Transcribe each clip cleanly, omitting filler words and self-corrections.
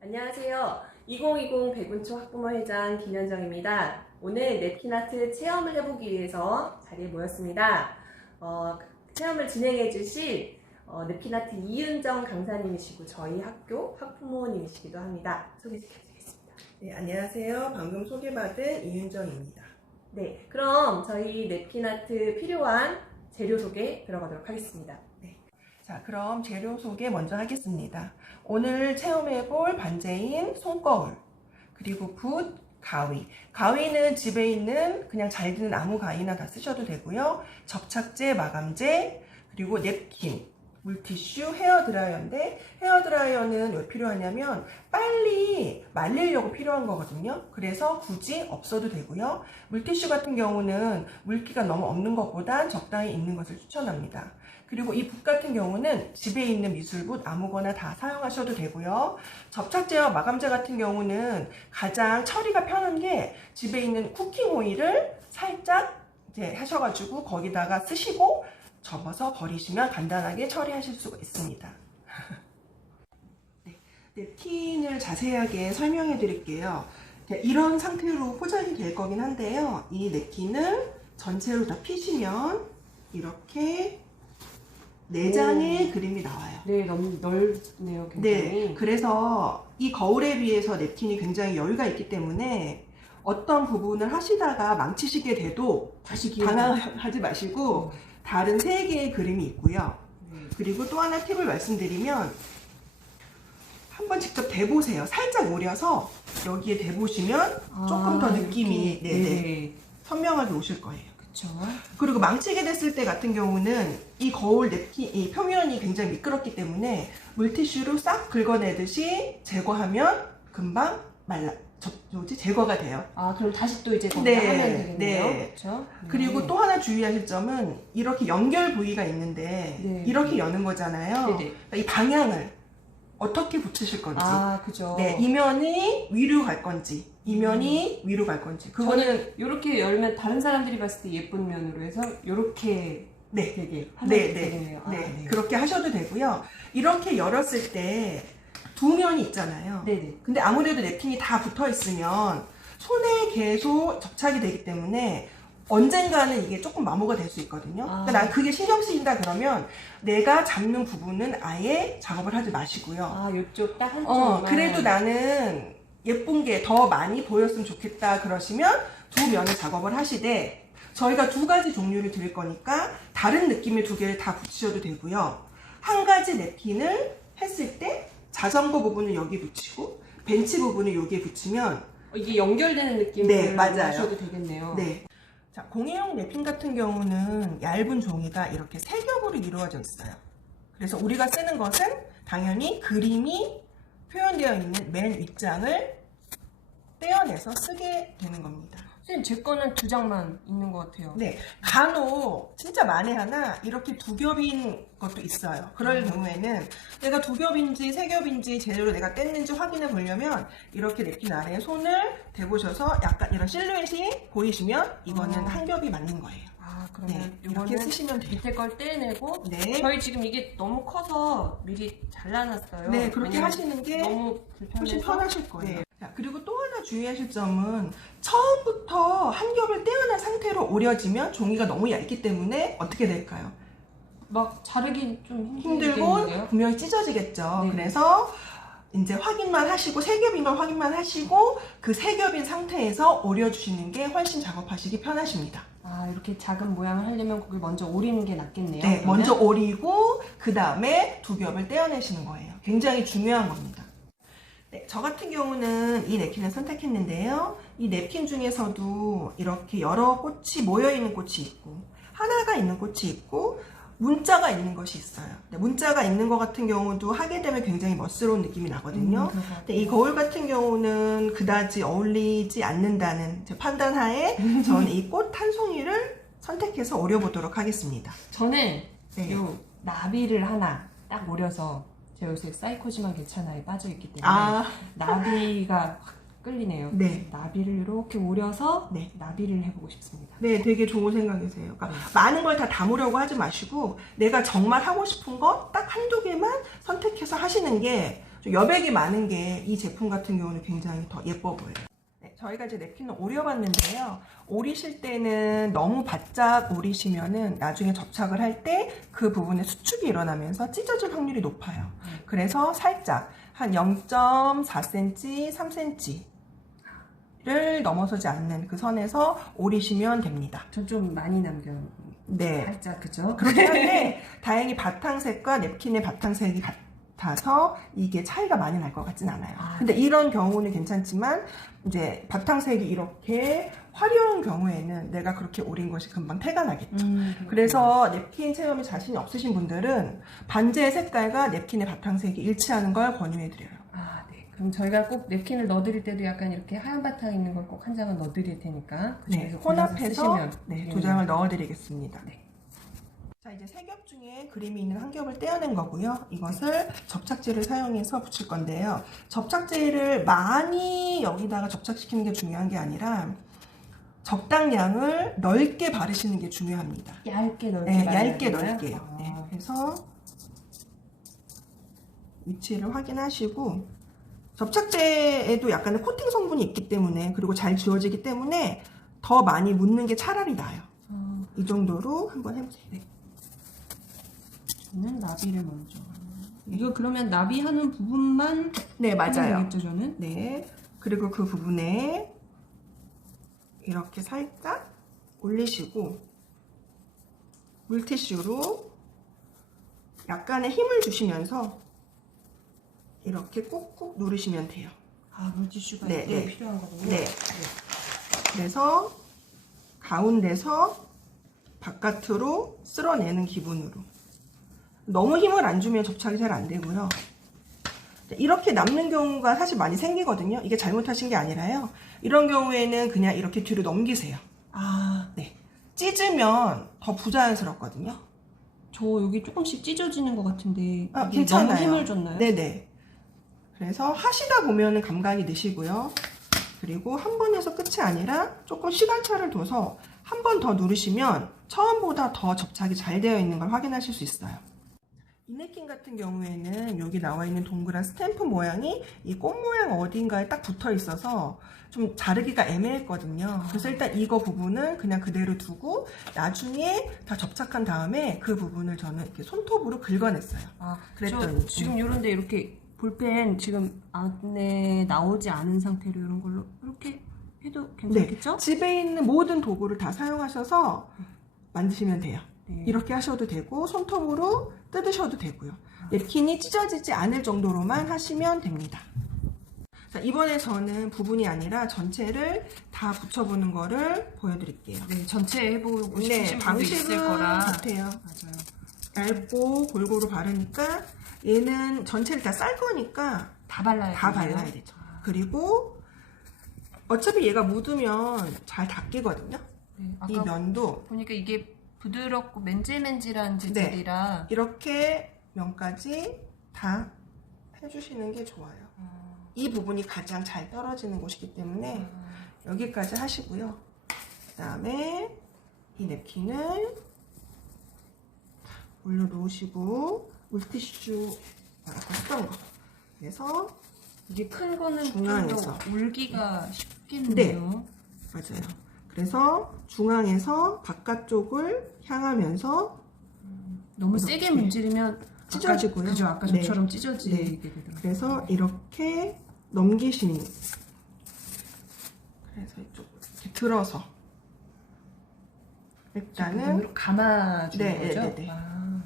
안녕하세요. 2020 백운초 학부모 회장 김현정입니다. 오늘 냅킨아트 체험을 해보기 위해서 자리에 모였습니다. 체험을 진행해 주실 냅킨아트 이은정 강사님이시고 저희 학교 학부모님이시기도 합니다. 소개시켜드리겠습니다. 네, 안녕하세요. 방금 소개받은 이윤정입니다. 네, 그럼 저희 냅킨아트 필요한 재료 소개 들어가도록 하겠습니다. 자, 그럼 재료 소개 먼저 하겠습니다. 오늘 체험해볼 반제인 손거울, 그리고 붓, 가위. 가위는 집에 있는 그냥 잘 드는 아무 가위나 다 쓰셔도 되고요. 접착제, 마감제, 그리고 냅킨, 물티슈, 헤어드라이어인데 헤어드라이어는 왜 필요하냐면 빨리 말리려고 필요한 거거든요. 그래서 굳이 없어도 되고요. 물티슈 같은 경우는 물기가 너무 없는 것보단 적당히 있는 것을 추천합니다. 그리고 이 붓 같은 경우는 집에 있는 미술붓 아무거나 다 사용하셔도 되고요. 접착제와 마감제 같은 경우는 가장 처리가 편한 게 집에 있는 쿠킹 오일을 살짝 이제 하셔가지고 거기다가 쓰시고 접어서 버리시면 간단하게 처리하실 수가 있습니다. 네, 냅킨을 자세하게 설명해 드릴게요. 이런 상태로 포장이 될 거긴 한데요. 이 냅킨을 전체로 다 피시면 이렇게 4장의 그림이 나와요. 네, 너무 넓네요, 굉장히. 네, 그래서 이 거울에 비해서 냅킨이 굉장히 여유가 있기 때문에 어떤 부분을 하시다가 망치시게 돼도 다시 당황하지 마시고 다른 3개의 그림이 있고요. 그리고 또 하나 팁을 말씀드리면 한번 직접 대보세요. 살짝 오려서 여기에 대보시면 조금 더 느낌이 선명하게 오실 거예요. 그렇죠. 그리고 망치게 됐을 때 같은 경우는 이 거울 냅킨 이 표면이 굉장히 미끄럽기 물티슈로 싹 긁어내듯이 제거하면 금방 제거가 돼요. 아, 그럼 다시 또 이제 거기다 하면 되겠네요. 네. 그렇죠? 그리고 또 하나 주의하실 점은 이렇게 연결 부위가 있는데 이렇게 여는 거잖아요. 그러니까 이 방향을 어떻게 붙이실 건지. 아, 그죠. 네, 이면이 위로 갈 건지, 이면이 위로 갈 건지. 저는 이렇게 열면 다른 사람들이 봤을 때 예쁜 면으로 해서 이렇게 되게 되겠네요. 네, 그렇게 하셔도 되고요. 이렇게 열었을 때 두 면이 있잖아요. 네네. 근데 아무래도 냅킨이 다 붙어 있으면 손에 계속 접착이 되기 때문에 언젠가는 이게 조금 마모가 될 수 있거든요. 그러니까 난 그게 신경 쓰인다 그러면 내가 잡는 부분은 아예 작업을 하지 마시고요. 아, 이쪽 딱 한쪽만. 그래도 나는 예쁜 게 더 많이 보였으면 좋겠다 그러시면 두 면을 작업을 하시되 저희가 2가지 종류를 드릴 거니까 다른 느낌의 2개를 다 붙이셔도 되고요. 한 가지 냅킨을 했을 때 자전거 부분을 여기 붙이고 벤치 부분을 여기에 붙이면 이게 연결되는 느낌으로 네, 맞아요. 하셔도 되겠네요. 네. 자, 공예용 냅킨 같은 경우는 얇은 종이가 이렇게 3겹으로 이루어져 있어요. 그래서 우리가 쓰는 것은 당연히 그림이 표현되어 있는 맨 윗장을 떼어내서 쓰게 되는 겁니다. 선생님, 제 거는 2장만 있는 것 같아요. 네, 간혹 진짜 만에 하나 이렇게 2겹인 것도 있어요. 그럴 경우에는 내가 2겹인지 3겹인지 제대로 내가 뗐는지 확인해 보려면 이렇게 냅킨 아래에 손을 대보셔서 약간 이런 실루엣이 보이시면 이거는 한 겹이 맞는 거예요. 아, 그러면 네, 이렇게 쓰시면 돼요. 밑에 걸 떼내고 네. 저희 지금 이게 너무 커서 미리 잘라놨어요. 네, 그렇게 왜냐면 하시는 게 너무 불편해서. 훨씬 편하실 거예요. 자, 그리고 또 하나 주의하실 점은 처음부터 한 겹을 떼어낸 상태로 오려지면 종이가 너무 얇기 때문에 어떻게 될까요? 막 자르기 좀 힘들고 힘들겠는데요? 분명히 찢어지겠죠. 네. 그래서 이제 확인만 하시고 3겹인 걸 확인만 하시고 그 3겹인 상태에서 오려주시는 게 훨씬 작업하시기 편하십니다. 아, 이렇게 작은 모양을 하려면 그걸 먼저 오리는 게 낫겠네요. 네, 그러면? 먼저 오리고 그 다음에 2겹을 떼어내시는 거예요. 굉장히 중요한 겁니다. 네, 저 같은 경우는 이 냅킨을 선택했는데요. 이 냅킨 중에서도 이렇게 여러 꽃이 모여있는 꽃이 있고 하나가 있는 꽃이 있고 문자가 있는 것이 있어요. 문자가 있는 것 같은 경우도 하게 되면 굉장히 멋스러운 느낌이 나거든요. 근데 이 거울 같은 경우는 그다지 어울리지 않는다는 제 판단하에 저는 이 꽃 한 송이를 선택해서 오려보도록 하겠습니다. 저는 네. 요 나비를 하나 딱 오려서 제가 요새 사이코지만 괜찮아에 빠져있기 때문에 나비가 확 끌리네요. 네. 나비를 이렇게 오려서 네. 나비를 해보고 싶습니다. 네, 되게 좋은 생각이세요. 그러니까 많은 걸 다 담으려고 하지 마시고 내가 정말 하고 싶은 거 딱 한두 개만 선택해서 하시는 게 좀 여백이 많은 게 이 제품 같은 경우는 굉장히 더 예뻐 보여요. 네, 저희가 이제 냅킨을 오려봤는데요. 오리실 때는 너무 바짝 오리시면은 나중에 접착을 할 때 그 부분에 수축이 일어나면서 찢어질 확률이 높아요. 그래서 살짝 한 0.4cm, 3cm를 넘어서지 않는 그 선에서 오리시면 됩니다. 전 좀 많이 남겨. 네. 살짝 그죠? 그렇긴 한데 다행히 바탕색과 냅킨의 바탕색이 같아서 이게 차이가 많이 날 것 같진 않아요. 근데 이런 경우는 괜찮지만 이제 바탕색이 이렇게 화려한 경우에는 내가 그렇게 오린 것이 금방 태가 나겠죠. 그래서 냅킨 체험이 자신이 없으신 분들은 반지의 색깔과 냅킨의 바탕색이 일치하는 걸 권유해드려요. 아, 네. 그럼 저희가 꼭 냅킨을 넣어드릴 때도 약간 이렇게 하얀 바탕 있는 걸 꼭 한 장은 넣어드릴 테니까 네, 그중에서 혼합해서 되겠네요. 2장을 넣어드리겠습니다. 네. 자, 이제 세 겹 중에 그림이 있는 한 겹을 떼어낸 거고요. 이것을 접착제를 사용해서 붙일 건데요. 접착제를 많이 여기다가 접착시키는 게 중요한 게 아니라 적당량을 넓게 바르시는 게 중요합니다. 얇게 넓게 네, 발라야 얇게 되나요? 넓게요. 네, 그래서 위치를 확인하시고 접착제에도 약간의 코팅 성분이 있기 때문에 그리고 잘 지워지기 때문에 더 많이 묻는 게 차라리 나아요. 이 정도로 한번 해보세요. 네. 저는 나비를 먼저. 이거 그러면 나비하는 부분만 네, 맞아요. 하면 되겠죠, 저는? 네. 그리고 그 부분에 이렇게 살짝 올리시고 물티슈로 약간의 힘을 주시면서 이렇게 꾹꾹 누르시면 돼요. 아, 물티슈가 네, 이게 네. 필요한 거군요. 네. 그래서 가운데서 바깥으로 쓸어내는 기분으로. 너무 힘을 안 주면 접착이 잘 안 되고요. 이렇게 남는 경우가 사실 많이 생기거든요. 이게 잘못하신 게 아니라요. 이런 경우에는 그냥 이렇게 뒤로 넘기세요. 아, 네. 찢으면 더 부자연스럽거든요. 저 여기 조금씩 찢어지는 것 같은데 아, 이게 괜찮아요. 너무 힘을 줬나요? 네네. 그래서 하시다 보면은 감각이 드시고요. 그리고 한 번에서 끝이 아니라 조금 시간차를 둬서 한 번 더 누르시면 처음보다 더 접착이 잘 되어 있는 걸 확인하실 수 있어요. 이 냅킨 같은 경우에는 여기 나와 있는 동그란 스탬프 모양이 이 꽃 모양 어딘가에 딱 붙어 있어서 좀 자르기가 애매했거든요. 그래서 일단 이거 부분은 그냥 그대로 두고 나중에 다 접착한 다음에 그 부분을 저는 이렇게 손톱으로 긁어냈어요. 아, 그랬더니 저 지금 이런데 이렇게 볼펜 지금 안에 나오지 않은 상태로 이런 걸로 이렇게 해도 괜찮겠죠? 네, 집에 있는 모든 도구를 다 사용하셔서 만드시면 돼요. 네. 이렇게 하셔도 되고 손톱으로 뜯으셔도 되고요. 냅킨이 찢어지지 않을 정도로만 하시면 됩니다. 자, 이번에 저는 부분이 아니라 전체를 다 붙여보는 거를 보여드릴게요. 네, 전체 해보고 네, 싶으신 분도 있을 방식은 거라. 같아요. 맞아요. 얇고 골고루 바르니까 얘는 전체를 다 쌀 거니까 다 발라야 다 되나요? 발라야 되죠. 그리고 어차피 얘가 묻으면 잘 닦이거든요. 네, 아까 이 면도 보니까 이게 부드럽고 맨질맨질한 재질이라 이렇게 면까지 다 해주시는 게 좋아요. 이 부분이 가장 잘 떨어지는 곳이기 때문에 여기까지 하시고요. 그 다음에 이 냅킨을 올려놓으시고 물티슈 아까 쓰던 거 그래서 이게 큰 거는 중앙에서. 좀 더 올기가 쉽겠네요. 맞아요. 그래서 중앙에서 바깥쪽을 향하면서 너무 이렇게 세게 문지르면 찢어지고요. 그죠? 아까 네. 저처럼 찢어지게 네. 되더라고요. 그래서 이렇게 넘기시는 그래서 이쪽으로 이렇게 들어서 일단은 부분으로 감아주는 네, 거죠? 네, 네, 네. 아,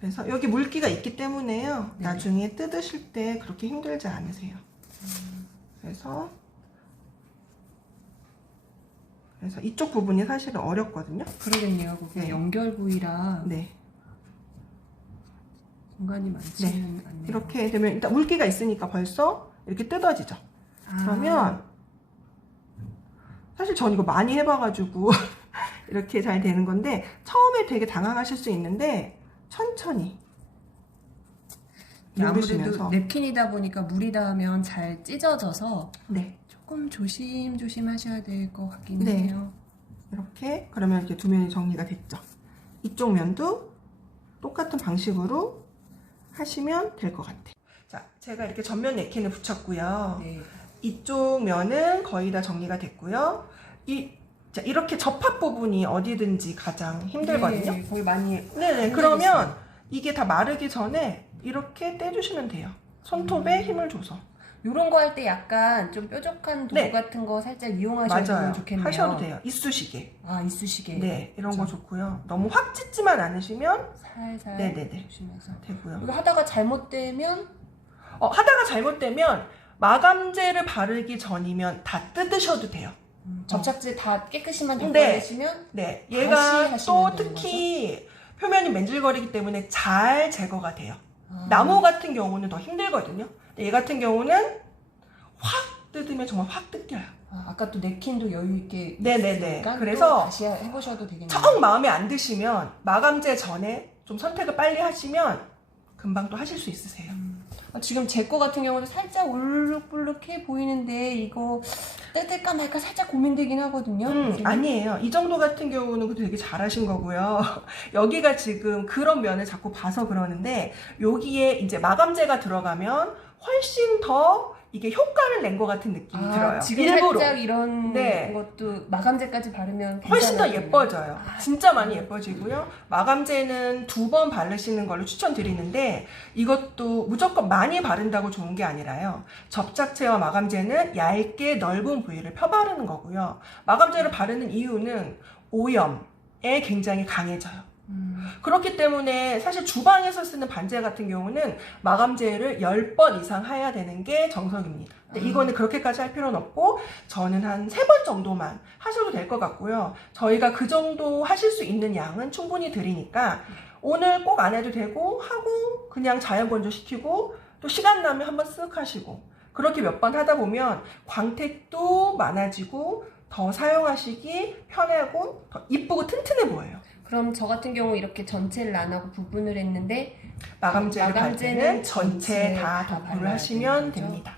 그래서 여기 물기가 있기 때문에요. 네. 나중에 뜯으실 때 그렇게 힘들지 않으세요. 그래서 이쪽 부분이 사실은 어렵거든요. 그러겠네요. 거기 네. 연결 부위라 네. 공간이 많지는 않네요. 이렇게 되면 일단 물기가 있으니까 벌써 이렇게 뜯어지죠. 아, 그러면 사실 전 이거 많이 해봐가지고 이렇게 잘 되는 건데 처음에 되게 당황하실 수 있는데 천천히 아무래도 누르시면서 냅킨이다 보니까 물이 닿으면 잘 찢어져서 네 조금 조심조심 하셔야 될 것 같긴 네. 해요. 이렇게 그러면 이렇게 두 면이 정리가 됐죠. 이쪽 면도 똑같은 방식으로 하시면 될 것 같아요. 자, 제가 이렇게 전면 네킨을 붙였고요. 네. 이쪽 면은 거의 다 정리가 됐고요. 자, 이렇게 접합 부분이 어디든지 가장 힘들거든요. 네, 거의 많이. 네네. 그러면 이게 다 마르기 전에 이렇게 떼주시면 돼요. 손톱에 힘을 줘서. 이런 거 할 때 약간 좀 뾰족한 도구 네. 같은 거 살짝 이용하셔도 맞아요. 좋겠네요. 하셔도 돼요. 이쑤시개. 아, 이쑤시개. 네, 이런 거 그렇죠. 좋고요. 너무 확 찢지만 않으시면 살살 네네네. 조심해서. 되고요. 이거 하다가 잘못되면 하다가 잘못되면 마감제를 바르기 전이면 다 뜯으셔도 돼요. 접착제 다 깨끗이만 네. 닦아내시면 네, 다시 얘가 하시면 또 되는 특히 표면이 맨질거리기 때문에 잘 제거가 돼요. 아. 나무 같은 경우는 더 힘들거든요. 근데 얘 같은 경우는 확 뜯으면 정말 확 뜯겨요. 아까 또 냅킨도 여유 있게 네네네. 있으니까 그래서 또 다시 해보셔도 되겠네요. 정 마음에 안 드시면 마감제 전에 좀 선택을 빨리 하시면 금방 또 하실 수 있으세요. 지금 제 거 같은 경우도 살짝 울룩불룩해 보이는데 이거 뜯을까 말까 살짝 고민되긴 하거든요. 아니에요. 이 정도 같은 경우는 되게 잘하신 거고요. 여기가 지금 그런 면을 자꾸 봐서 그러는데 여기에 이제 마감제가 들어가면 훨씬 더 이게 효과를 낸 것 같은 느낌이 들어요. 지금 일부러. 살짝 이런 네. 것도 마감제까지 바르면 훨씬 더 괜찮아요. 예뻐져요. 진짜 많이 예뻐지고요. 마감제는 2번 바르시는 걸로 추천드리는데 이것도 무조건 많이 바른다고 좋은 게 아니라요. 접착제와 마감제는 얇게 넓은 부위를 펴바르는 거고요. 마감제를 바르는 이유는 오염에 굉장히 강해져요. 그렇기 때문에 사실 주방에서 쓰는 반제 같은 경우는 마감제를 10번 이상 해야 되는 게 정석입니다. 근데 이거는 그렇게까지 할 필요는 없고 저는 한 3번 정도만 하셔도 될 것 같고요. 저희가 그 정도 하실 수 있는 양은 충분히 드리니까 오늘 꼭 안 해도 되고 하고 그냥 자연 건조시키고 또 시간 나면 한번 쓱 하시고 그렇게 몇 번 하다 보면 광택도 많아지고 더 사용하시기 편하고 더 이쁘고 튼튼해 보여요. 그럼 저 같은 경우 이렇게 전체를 안 하고 부분을 했는데 마감제를 갈 때는 전체 다 다 도포를 발라야 하시면 되는 거죠? 됩니다.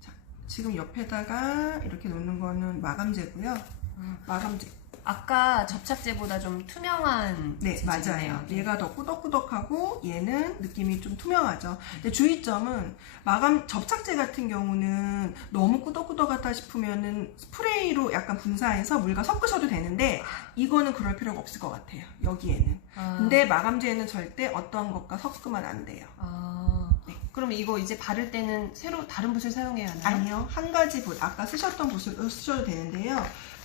자, 지금 옆에다가 이렇게 놓는 거는 마감제고요. 마감제. 아까 접착제보다 좀 투명한 네, 재질이네요. 맞아요. 얘가 더 꾸덕꾸덕하고 얘는 느낌이 좀 투명하죠. 근데 주의점은 접착제 같은 경우는 너무 꾸덕꾸덕하다 싶으면은 스프레이로 약간 분사해서 물과 섞으셔도 되는데 이거는 그럴 필요가 없을 것 같아요. 여기에는. 근데 마감제는 절대 어떤 것과 섞으면 안 돼요. 네. 그럼 이거 이제 바를 때는 새로 다른 붓을 사용해야 하나요? 아니요. 한 가지 붓, 아까 쓰셨던 붓을 쓰셔도 되는데요.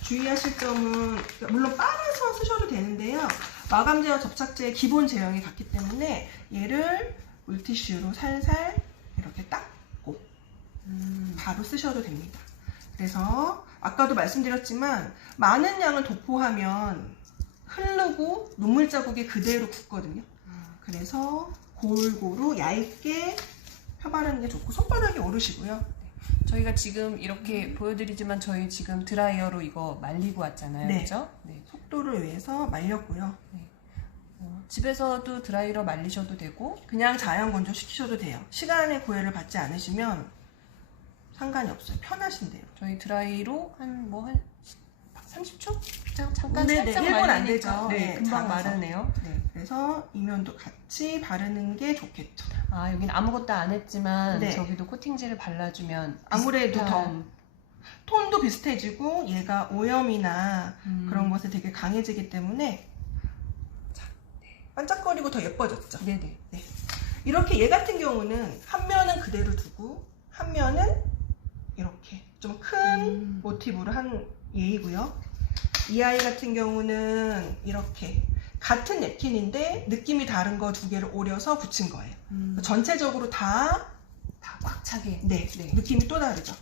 주의하실 점은, 물론 빨아서 쓰셔도 되는데요. 마감제와 접착제의 기본 제형이 같기 때문에 얘를 물티슈로 살살 이렇게 닦고 바로 쓰셔도 됩니다. 그래서 아까도 말씀드렸지만 많은 양을 도포하면 흐르고 눈물 자국이 그대로 굳거든요. 그래서 골고루 얇게 펴바르는 게 좋고 손바닥에 오르시고요. 저희가 지금 이렇게 보여드리지만 저희 지금 드라이어로 이거 말리고 왔잖아요. 네. 그렇죠? 네. 속도를 위해서 말렸고요. 집에서도 드라이로 말리셔도 되고 그냥 자연 건조 시키셔도 돼요. 시간의 구애를 받지 않으시면 상관이 없어요. 편하신데요. 저희 드라이로 한 30초? 잠깐 네네, 살짝 1분 안 말리니까 되죠. 네, 네, 금방 작아서. 마르네요. 네. 그래서 이면도 같이 바르는 게 좋겠죠. 여긴 아무것도 안 했지만 네. 저기도 코팅제를 발라주면 아무래도 비슷한- 톤도 비슷해지고 얘가 오염이나 그런 것에 되게 강해지기 때문에 자, 반짝거리고 더 예뻐졌죠. 네네. 네. 이렇게 얘 같은 경우는 한 면은 그대로 두고 한 면은 이렇게 좀 큰 모티브로 한 예이고요. 이 아이 같은 경우는 이렇게 같은 냅킨인데 느낌이 다른 거 2개를 오려서 붙인 거예요. 전체적으로 다 꽉 차게. 네, 느낌이 또 다르죠.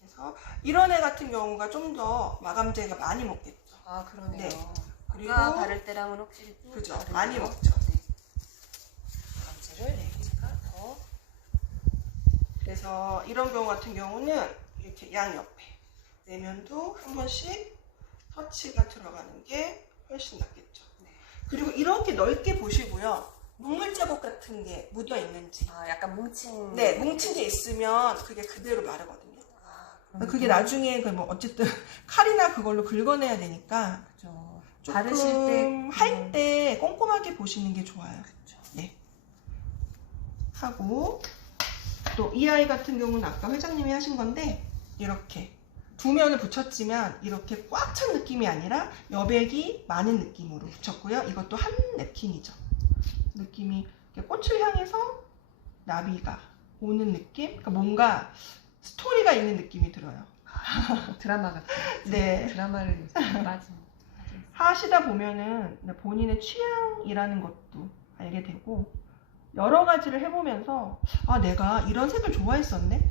그래서 이런 애 같은 경우가 좀 더 마감제가 많이 먹겠죠. 그러네요. 네. 그리고 아까 바를 때랑은 확실히 또 그죠, 다르네요. 많이 먹죠. 네. 마감제를 제가 더 그래서 이런 경우 같은 경우는 이렇게 양 옆에 내면도 한 번씩 터치가 들어가는 게 훨씬 낫겠죠. 그리고 이렇게 넓게 보시고요. 눈물 자국 같은 게 묻어 있는지. 약간 뭉친. 네, 뭉친 게 있으면 그게 그대로 마르거든요. 그게 나중에 뭐 어쨌든 칼이나 그걸로 긁어내야 되니까 그죠. 조금 바르실 때 할 때 꼼꼼하게 보시는 게 좋아요. 그쵸. 네. 하고, 또 이 아이 같은 경우는 아까 회장님이 하신 건데 이렇게 두 면을 붙였지만 이렇게 꽉 찬 느낌이 아니라 여백이 많은 느낌으로 붙였고요. 이것도 한 냅킨이죠. 느낌이 꽃을 향해서 나비가 오는 느낌? 그러니까 뭔가 스토리가 있는 느낌이 들어요. 드라마 같아요. 네. 드라마를 빠진. 하시다 보면은 본인의 취향이라는 것도 알게 되고, 여러 가지를 해보면서 아, 내가 이런 색을 좋아했었네?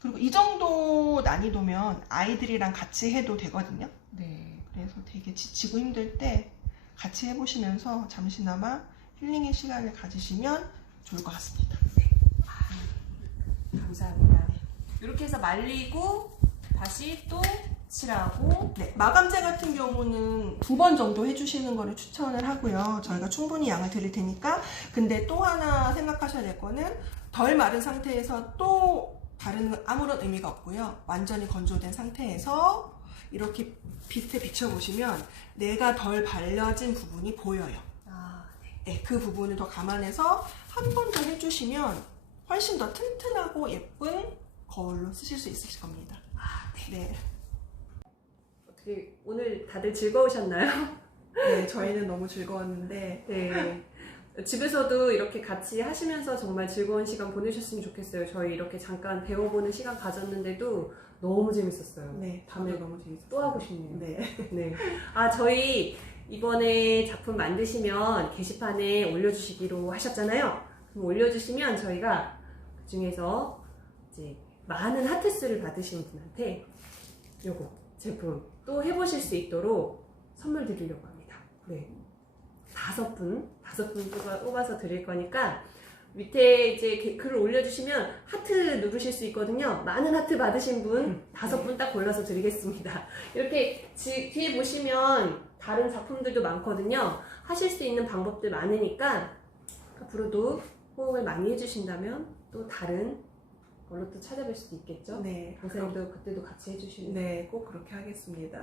그리고 이 정도 난이도면 아이들이랑 같이 해도 되거든요. 네. 그래서 되게 지치고 힘들 때 같이 해보시면서 잠시나마 힐링의 시간을 가지시면 좋을 것 같습니다. 감사합니다. 이렇게 해서 말리고 다시 또 칠하고. 네, 마감재 같은 경우는 2번 정도 해주시는 거를 추천을 하고요. 저희가 충분히 양을 드릴 테니까. 근데 또 하나 생각하셔야 될 거는 덜 마른 상태에서 또 바르는 건 아무런 의미가 없고요. 완전히 건조된 상태에서 이렇게 빛에 비춰보시면 내가 덜 발려진 부분이 보여요. 네, 그 부분을 더 감안해서 한 번 더 해주시면 훨씬 더 튼튼하고 예쁜 거울로 쓰실 수 있으실 겁니다. 네. 어떻게 오늘 다들 즐거우셨나요? 네, 저희는 너무 즐거웠는데 네. 집에서도 이렇게 같이 하시면서 정말 즐거운 시간 보내셨으면 좋겠어요. 저희 이렇게 잠깐 배워보는 시간 가졌는데도 너무 재밌었어요. 네, 다음에 저도 너무 재밌었어요. 또 하고 싶네요. 네. 네. 아, 저희 이번에 작품 만드시면 게시판에 올려주시기로 하셨잖아요. 그럼 올려주시면 저희가 그 중에서 이제 많은 하트수를 받으신 분한테 요거 제품 또 해보실 수 있도록 선물 드리려고 합니다. 네. 5분 뽑아서 드릴 거니까 밑에 이제 글을 올려주시면 하트 누르실 수 있거든요. 많은 하트 받으신 분 5분 딱 골라서 드리겠습니다. 이렇게 뒤에 보시면 다른 작품들도 많거든요. 하실 수 있는 방법들 많으니까 앞으로도 호응을 많이 해주신다면 또 다른 걸로 또 찾아뵐 수도 있겠죠? 네. 강사님도 그때도 같이 해주시면. 네, 꼭 그렇게 하겠습니다.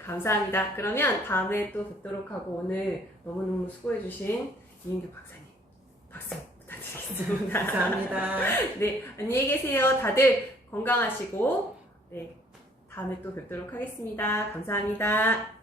감사합니다. 그러면 다음에 또 뵙도록 하고 오늘 너무너무 수고해주신 이인규 박사님 박수 부탁드리겠습니다. 감사합니다. 네, 안녕히 계세요. 다들 건강하시고 네, 다음에 또 뵙도록 하겠습니다. 감사합니다.